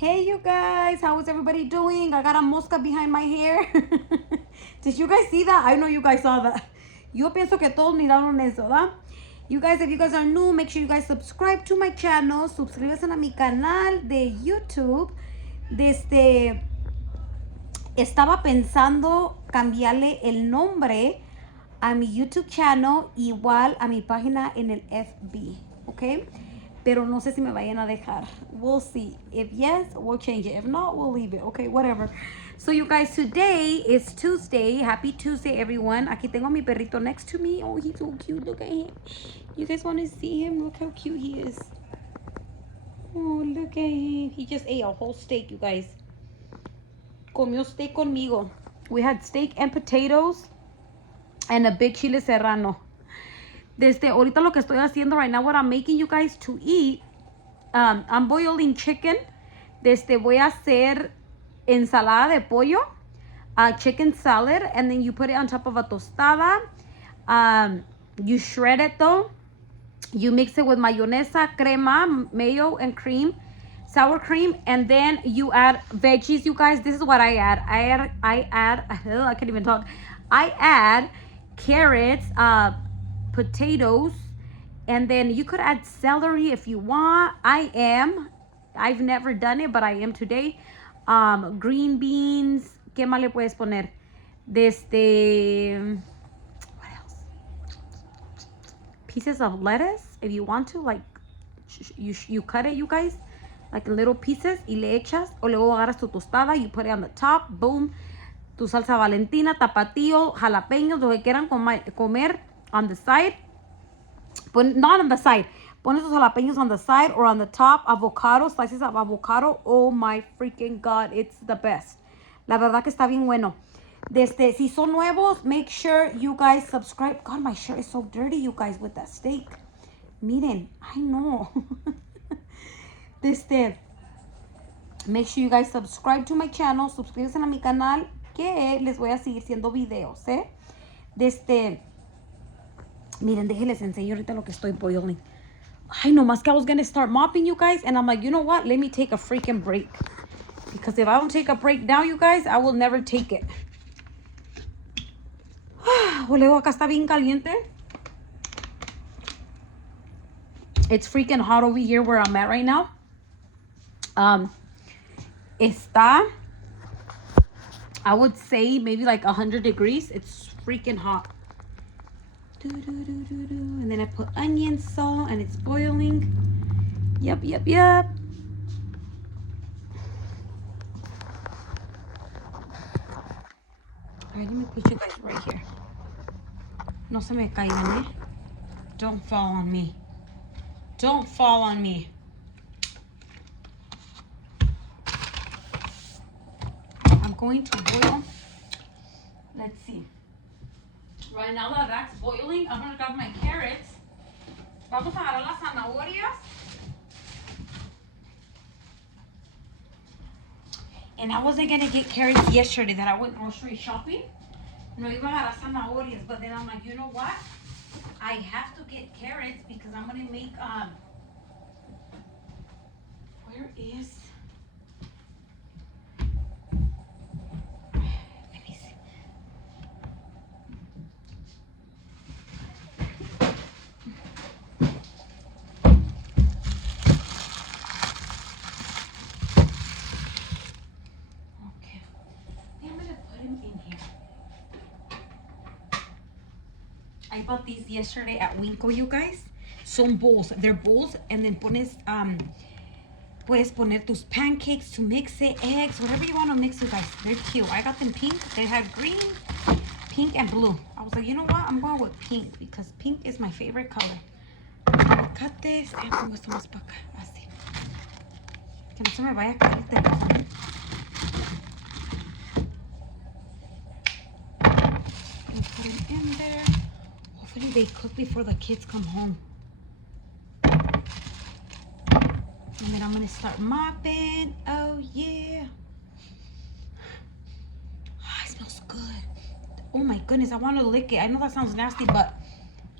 Hey you guys, how is everybody doing? I got a mosca behind my hair. Did you guys see that? I know you guys saw that. Yo pienso que todos miraron eso, ¿verdad? You guys, if you guys are new, make sure you guys subscribe to my channel. Suscríbase a mi canal de YouTube. Desde estaba pensando cambiarle el nombre a mi YouTube channel igual a mi página en el FB, ¿ok? Pero no sé si me vayan a dejar. We'll see. If yes, we'll change it. If not, we'll leave it, okay? Whatever. So you guys, today is Tuesday. Happy Tuesday, everyone. Aquí tengo a mi perrito next to me. Oh, he's so cute. Look at him. You guys want to see him? Look how cute he is. Oh, look at him. He just ate a whole steak, you guys. Comió steak conmigo. We had steak and potatoes and a big chile serrano. Desde ahorita lo que estoy haciendo right now, what I'm making you guys to eat, I'm boiling chicken. Voy a hacer ensalada de pollo, chicken salad, and then you put it on top of a tostada. You shred it though. You mix it with mayonesa, crema, mayo, and cream, sour cream, and then you add veggies. You guys, this is what I add. I can't even talk. I add carrots, potatoes, and then you could add celery if you want. I've never done it, but I am today. Green beans. ¿Qué más le puedes poner? What else? Pieces of lettuce if you want to, like you cut it, you guys, like in little pieces, y le echas, o luego agarras tu tostada, you put it on the top, boom, tu salsa valentina, tapatío, jalapeños, lo que quieran comer on the side, but not on the side. Pones tus jalapeños on the side or on the top. Avocado, slices of avocado. Oh my freaking God, it's the best. La verdad que está bien bueno. Si son nuevos, make sure you guys subscribe. God, my shirt is so dirty, you guys, with that steak. Miren, I know. Make sure you guys subscribe to my channel. Suscríbanse a mi canal, que les voy a seguir haciendo videos, ¿eh? Miren, déjenles enseño ahorita lo que estoy boiling. Ay, no más que I was gonna start mopping, you guys, and I'm like, you know what? Let me take a freaking break. Because if I don't take a break now, you guys, I will never take it. Luego acá está bien caliente. It's freaking hot over here where I'm at right now. Está, I would say maybe like 100 degrees. It's freaking hot. And then I put onion, salt, and it's boiling. Yep. Alright, let me put you guys right here. No se me caigan, eh? Don't fall on me. Don't fall on me. I'm going to boil. Let's see. Right now that that's boiling, I'm going to grab my carrots. Vamos a agarrar las zanahorias. And I wasn't going to get carrots yesterday that I went grocery shopping. No iba a agarrar zanahorias, but then I'm like, you know what? I have to get carrots because I'm going to make, where is... I bought these yesterday at Winco, you guys. Son bowls. They're bowls, and then puedes poner tus pancakes to mix it, eggs, whatever you want to mix, you guys. They're cute. I got them pink. They had green, pink, and blue. I was like, you know what? I'm going with pink because pink is my favorite color. Aguacates. Ay, pongo esto más para acá. Así. Que no se me vaya a caer el teléfono. Put it in there. Hopefully they cook before the kids come home. And then I'm going to start mopping. Oh, yeah. Oh, it smells good. Oh, my goodness. I want to lick it. I know that sounds nasty, but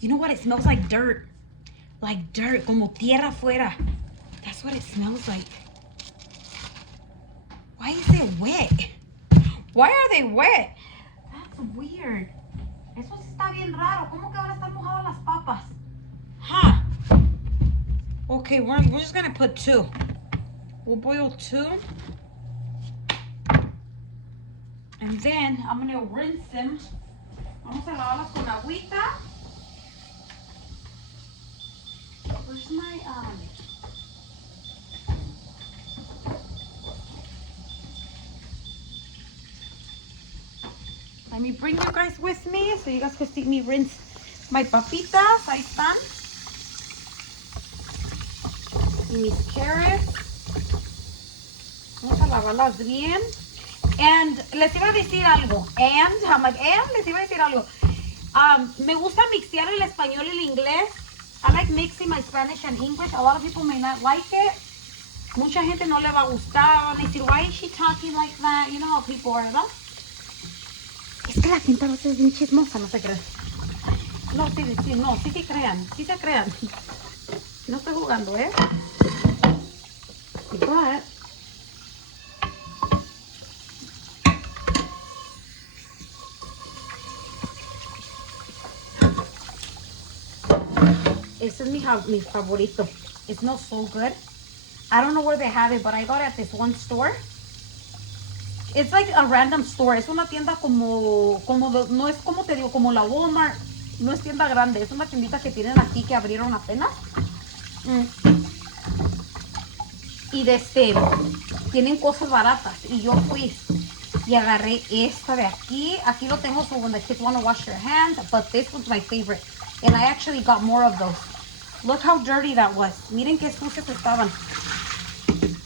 you know what? It smells like dirt. Like dirt. Como tierra fuera. That's what it smells like. Why is it wet? Why are they wet? That's weird. Eso sí está bien raro. ¿Cómo que van a estar mojadas las papas? Huh. Okay, we're just gonna put 2. We'll boil 2. And then I'm gonna rinse them. Vamos a lavarlas con agüita. Where's my Let me bring you guys with me so you guys can see me rinse my papitas. Ahí están. Y mis carrots. Vamos a lavarlas bien. And les iba a decir algo. I'm like, les iba a decir algo. Me gusta mixear el español y el inglés. I like mixing my Spanish and English. A lot of people may not like it. Mucha gente no le va a gustar. They say, why is she talking like that? You know how people are, ¿verdad? Es que la gente a veces es bien chismosa, no se crean. No, sí se crean. Sí se crean. No estoy jugando, ¿eh? But este es mi favorito. It smells so good. I don't know where they have it, but I got it at this one store. It's like a random store. Es una tienda no es como te digo, como la Walmart. No es tienda grande. Es una tiendita que tienen aquí que abrieron apenas. Y tienen cosas baratas. Y yo fui y agarré esta de aquí. Aquí lo tengo for when the kids want to wash their hands. But this was my favorite. And I actually got more of those. Look how dirty that was. Miren qué sucios estaban.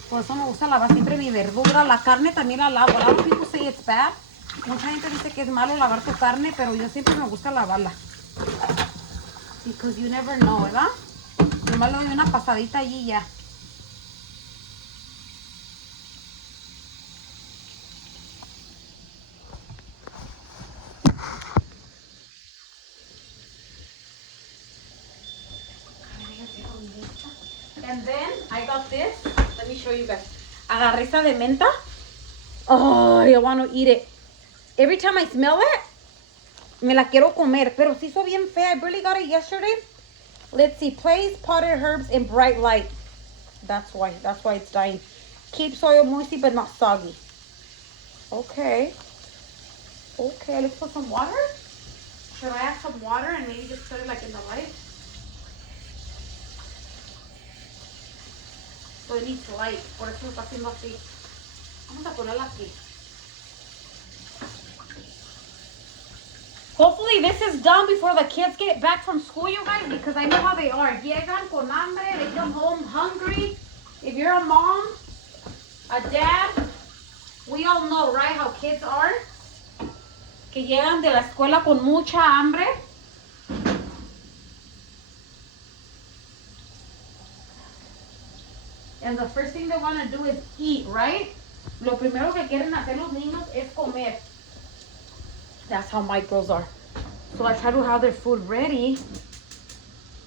Por eso me gusta lavar siempre mi verdura. La carne también la lavo. A lot of people say it's bad. Mucha gente dice que es malo lavar tu carne, pero yo siempre me gusta lavarla. Because you never know, ¿verdad? Nomás le doy una pasadita allí y ya. And then I got this. Let me show you guys. Agarré esta de menta. Oh, I want to eat it. Every time I smell it, me la quiero comer. Pero se hizo bien fea. I barely got it yesterday. Let's see. Place potted herbs in bright light. That's why it's dying. Keep soil moisty but not soggy. Okay. Okay, let's put some water. Should I add some water and maybe just put it like in the light? So it needs light. Por eso lo está haciendo así. Vamos a ponerla aquí. Hopefully this is done before the kids get back from school, you guys, because I know how they are. Llegan con hambre, they come home hungry. If you're a mom, a dad, we all know, right, how kids are. Que llegan de la escuela con mucha hambre. And the first thing they want to do is eat, right? Lo primero que quieren hacer los niños es comer. That's how my girls are. So I try to have their food ready.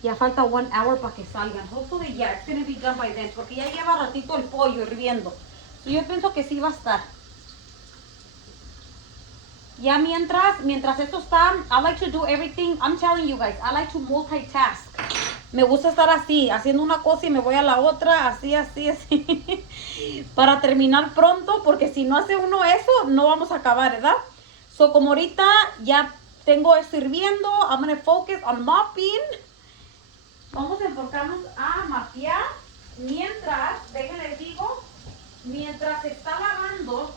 Ya falta 1 hour para que salgan. Hopefully, yeah, it's going to be done by then. Porque ya lleva ratito el pollo hirviendo. So yo pienso que sí va a estar. Ya mientras esto está, I like to do everything. I'm telling you guys, I like to multitask. Me gusta estar así, haciendo una cosa y me voy a la otra, así. Para terminar pronto, porque si no hace uno eso, no vamos a acabar, ¿verdad? So, como ahorita ya tengo esto hirviendo, I'm going to focus on mopping. Vamos a enfocarnos a mapear. Déjenles digo, mientras se está lavando,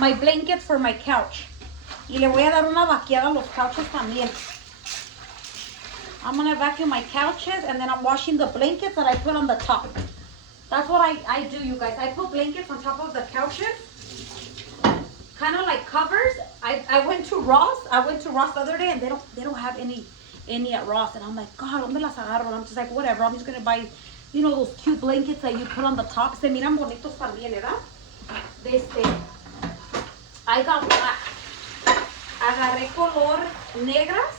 my blankets for my couch. Y le voy a dar una vaciada a los couches también. I'm going to vacuum my couches and then I'm washing the blankets that I put on the top. That's what I do, you guys. I put blankets on top of the couches. Kind of like covers. I went to Ross. The other day and they don't have any at Ross. And I'm like, God, ¿dónde las agarro? And I'm just like, whatever. I'm just going to buy, you know, those cute blankets that you put on the top. Se miran bonitos también, ¿verdad? I got black. Agarré color negras.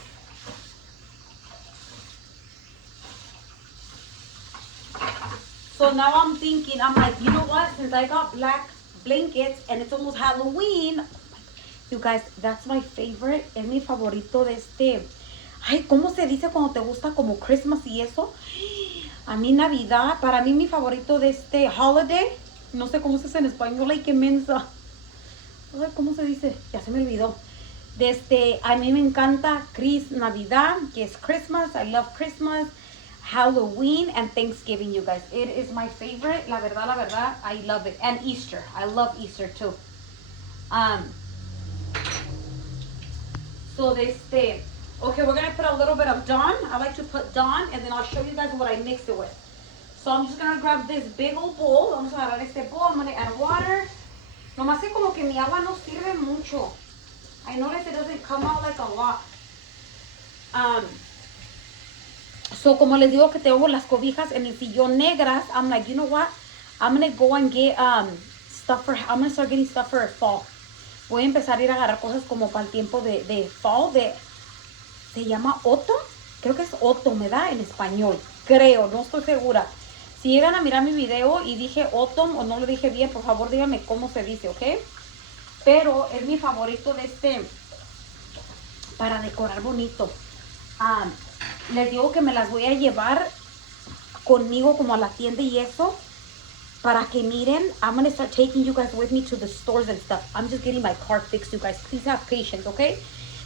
So now I'm thinking, I'm like, you know what? Since I got black blankets and it's almost Halloween, you guys, that's my favorite. Es mi favorito de este. Ay, ¿cómo se dice cuando te gusta como Christmas y eso? A mí Navidad, para mí mi favorito de este holiday. No sé cómo se dice en español, ay, qué mensa. Ay, ¿cómo se dice? Ya se me olvidó. De este, a mí me encanta Navidad, que es Christmas. I love Christmas. Halloween and Thanksgiving, you guys. It is my favorite. La verdad, I love it. And Easter. I love Easter too. So this thing. Okay, we're gonna put a little bit of Dawn. I like to put Dawn, and then I'll show you guys what I mix it with. So I'm just gonna grab this big old bowl. Vamos a agarrar este bowl. I'm gonna add water. Nomás que como que mi agua no sirve mucho. I notice it doesn't come out like a lot. So, como les digo que tengo las cobijas en el sillón negras, I'm like, you know what? I'm going to go and get stuff for, I'm going to start getting stuff for fall. Voy a empezar a ir a agarrar cosas como para el tiempo de fall, se llama autumn. Creo que es autumn, ¿verdad? En español. Creo, no estoy segura. Si llegan a mirar mi video y dije autumn o no lo dije bien, por favor díganme cómo se dice, ¿ok? Pero es mi favorito de este, para decorar bonito. Les digo que me las voy a llevar conmigo como a la tienda y eso, para que miren. I'm going to start taking you guys with me to the stores and stuff. I'm just getting my car fixed, you guys. Please have patience, okay?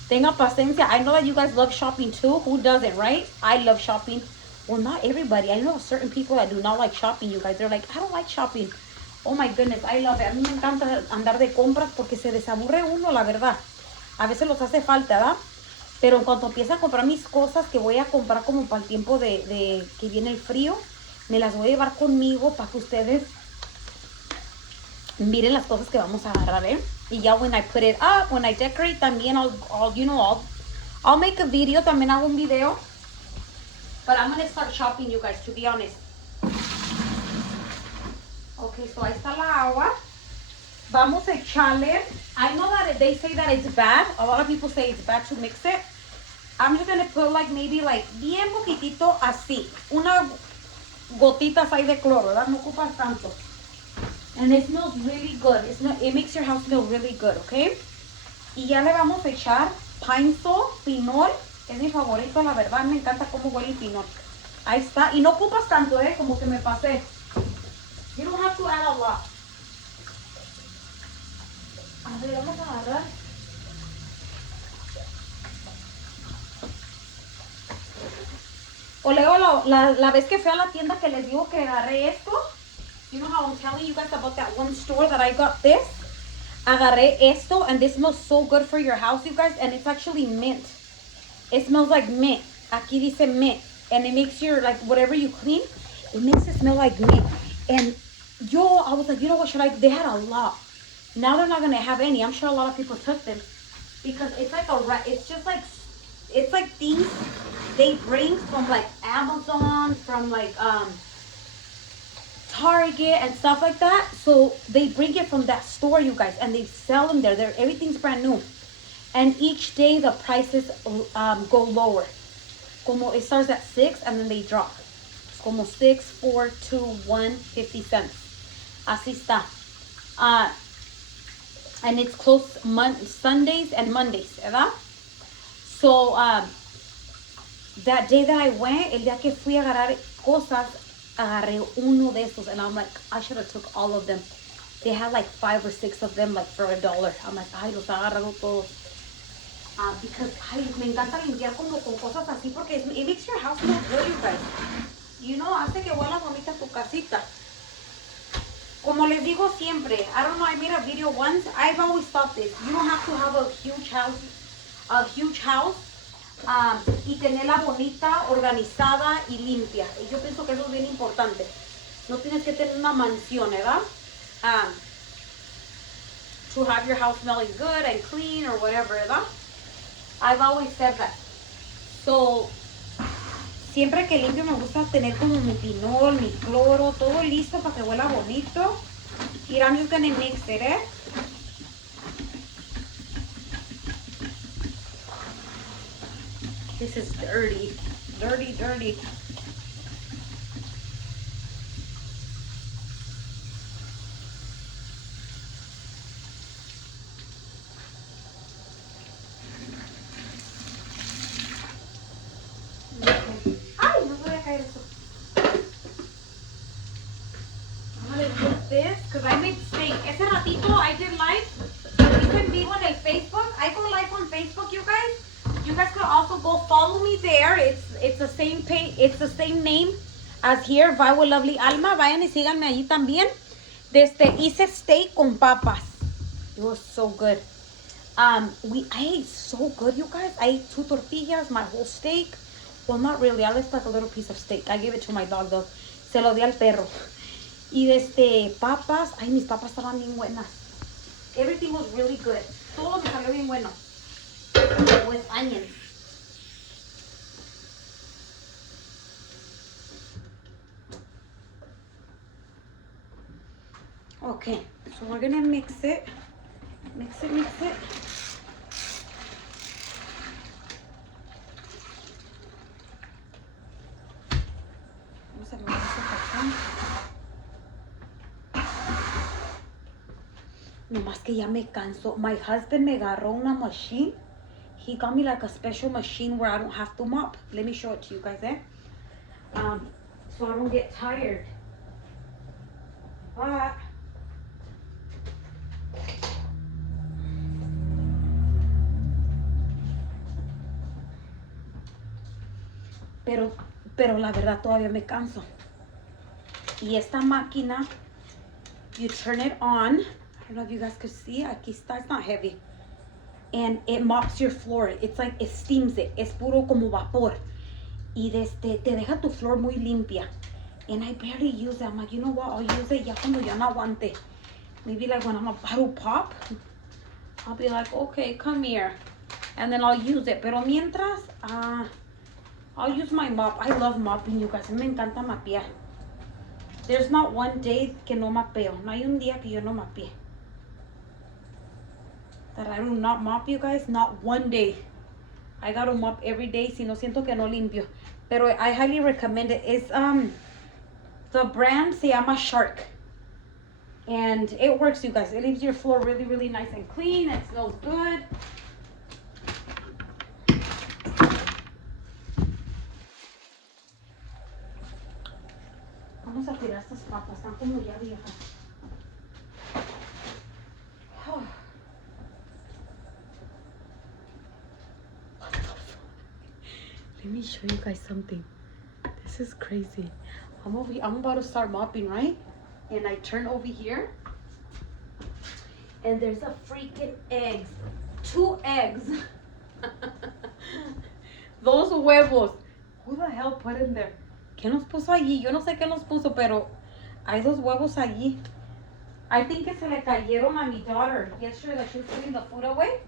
Tengan paciencia. I know that you guys love shopping too. Who doesn't, right? I love shopping. Well, not everybody. I know certain people that do not like shopping, you guys. They're like, I don't like shopping. Oh my goodness, I love it. A mí me encanta andar de compras porque se desaburre uno, la verdad. A veces los hace falta, ¿verdad? Pero en cuanto empiece a comprar mis cosas que voy a comprar como para el tiempo de que viene el frío, me las voy a llevar conmigo para que ustedes miren las cosas que vamos a agarrar, ¿eh? Y ya when I put it up, when I decorate, también I'll make a video, también hago un video. But I'm going to start shopping, you guys, to be honest. Okay, so ahí está la agua. Vamos a echarle. I know that they say that it's bad. A lot of people say it's bad to mix it. I'm just going to put like maybe like bien poquitito así. Una gotita ahí de cloro, ¿verdad? No ocupas tanto. And it smells really good. It makes your house smell really good, okay? Y ya le vamos a echar pine salt, pinol. Es mi favorito, la verdad. Me encanta cómo huele el pinol. Ahí está. Y no ocupas tanto, como que me pasé. You don't have to add a lot. A ver, vamos a agarrar. O luego la vez que fui a la tienda que les digo que agarré esto. You know how I'm telling you guys about that one store that I got this? Agarré esto, and this smells so good for your house, you guys. And it's actually mint. It smells like mint. Aquí dice mint. And it makes your, like, whatever you clean, it makes it smell like mint. And I was like, you know what, they had a lot. Now they're not going to have any. I'm sure a lot of people took them. Because it's like it's like things they bring from, like, Amazon, from, like, Target and stuff like that. So they bring it from that store, you guys, and they sell them there. Everything's brand new. And each day the prices go lower. Como it starts at 6 and then they drop. It's como 6, 4, 2, 1, 50 cents. Así está. And it's closed Sundays and Mondays, ¿verdad? So that day that I went, el día que fui a agarrar cosas, agarré uno de estos, and I'm like, I should have took all of them. They had like 5 or 6 of them, like for $1. I'm like, ay, los he agarrado todos. Because me encanta limpiar como con cosas así porque it makes your house look good, you guys. You know, hace que huela bonita tu casita. Como les digo siempre, I don't know, I made a video once. I've always thought this. You don't have to have a huge house, y tenerla bonita, organizada y limpia. Y yo pienso que eso es bien importante. No tienes que tener una mansión, ¿verdad? To have your house smelling good and clean or whatever, ¿verdad? I've always said that. So, siempre que limpio me gusta tener como mi pinol, mi cloro, todo listo para que huela bonito. Y I'm just gonna mix it, This is dirty. Dirty, dirty. Ay, no voy a caer eso. I'm gonna put this because I made steak. Ese ratito I did live. You can be on el Facebook. I go live on Facebook, you guys. You guys could also go follow me there. It's the same page. It's the same name as here. Vai with Lovely Alma. Vayan y síganme allí también. Hice steak con papas. It was so good. I ate so good, you guys. I ate 2 tortillas, my whole steak. Well, not really. I left like a little piece of steak. I gave it to my dog though. Se lo di al perro. Y papas. Ay, mis papas estaban bien buenas. Everything was really good. Todo me salió bien bueno. With onions. Okay, so we're gonna mix it. Mix it, mix it. Vamos a mover eso para acá. Nomás que ya me canso. My husband me agarró una machine. He got me like a special machine where I don't have to mop. Let me show it to you guys, so I don't get tired. But pero la verdad todavía me canso. Y esta máquina, you turn it on. I don't know if you guys could see. Aquí está. It's not heavy. And it mops your floor. It's like, it steams it. Es puro como vapor. Y te deja tu floor muy limpia. And I barely use it. I'm like, you know what? I'll use it ya cuando ya no aguante. Maybe like when I'm about to pop, I'll be like, okay, come here. And then I'll use it. Pero mientras, I'll use my mop. I love mopping, you guys. Me encanta mapear. There's not one day que no mapeo. No hay un día que yo no mapee. That I do not mop, you guys. Not one day. I gotta mop every day. Si no siento que no limpio. Pero I highly recommend it. It's the brand se llama Shark. And it works, you guys. It leaves your floor really, really nice and clean. It smells good. Vamos a tirar estas papas. Están como ya viejas. Let me show you guys something. This is crazy. I'm about to start mopping, right? And I turn over here. And there's a freaking eggs. 2 eggs. Those huevos. Who the hell put in there? ¿Qué nos puso allí? Yo no sé qué nos puso, pero hay 2 huevos allí. I think que se le cayeron a mi daughter yesterday that she was putting the food away.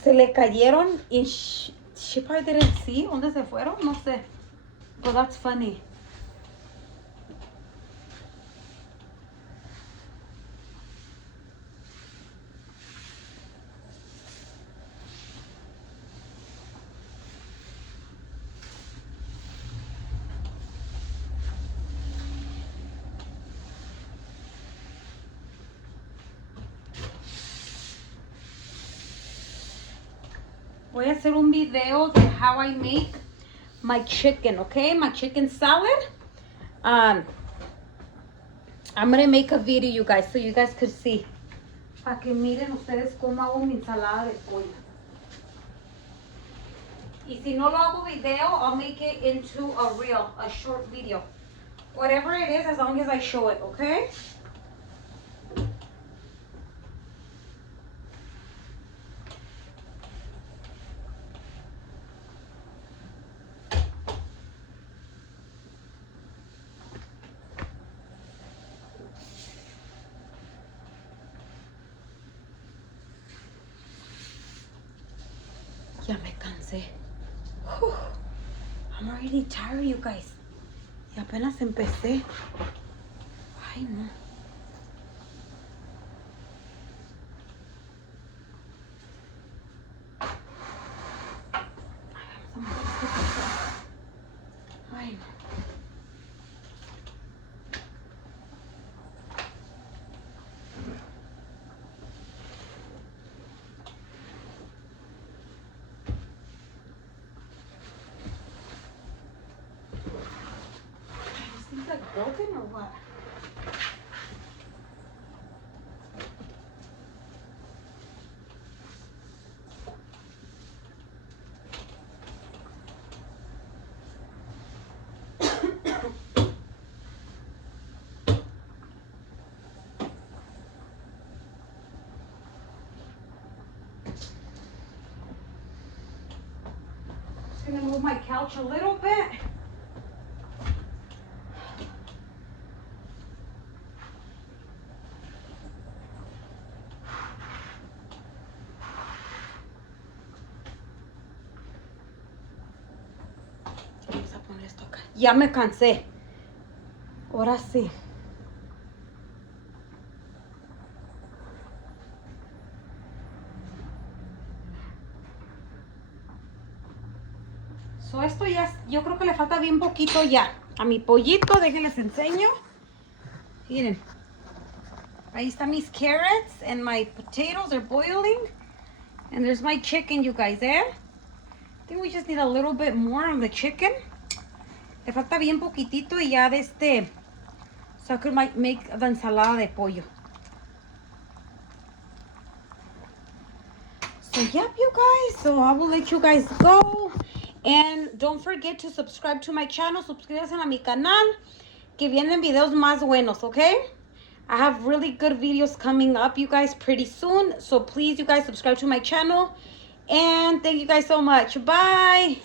Se le cayeron y she probably didn't see. ¿Dónde se fueron? No sé. But that's funny. Voy a hacer un video de how I make my chicken, okay? My chicken salad. I'm gonna make a video, you guys, so you guys could see. Para que miren ustedes cómo hago mi ensalada de pollo. Y si no lo hago video, I'll make it into a reel, a short video. Whatever it is, as long as I show it, okay? Ya me cansé. Whew. I'm already tired, you guys. Y apenas empecé. Ay, no. broken or what? Just gonna move my couch a little bit. Vamos a poner esto acá. Ya me cansé. Ahora sí. So esto ya, yo creo que le falta bien poquito ya. A mi pollito, déjenles enseño. Miren. Ahí están mis carrots and my potatoes are boiling. And there's my chicken, you guys, I think we just need a little bit more on the chicken. Le falta bien poquitito y ya de este, so I could make the ensalada de pollo. So yep, you guys, so I will let you guys go. And don't forget to subscribe to my channel. Suscríbanse a mi canal, que vienen videos más buenos, okay? I have really good videos coming up, you guys, pretty soon. So please, you guys, subscribe to my channel. And thank you guys so much. Bye.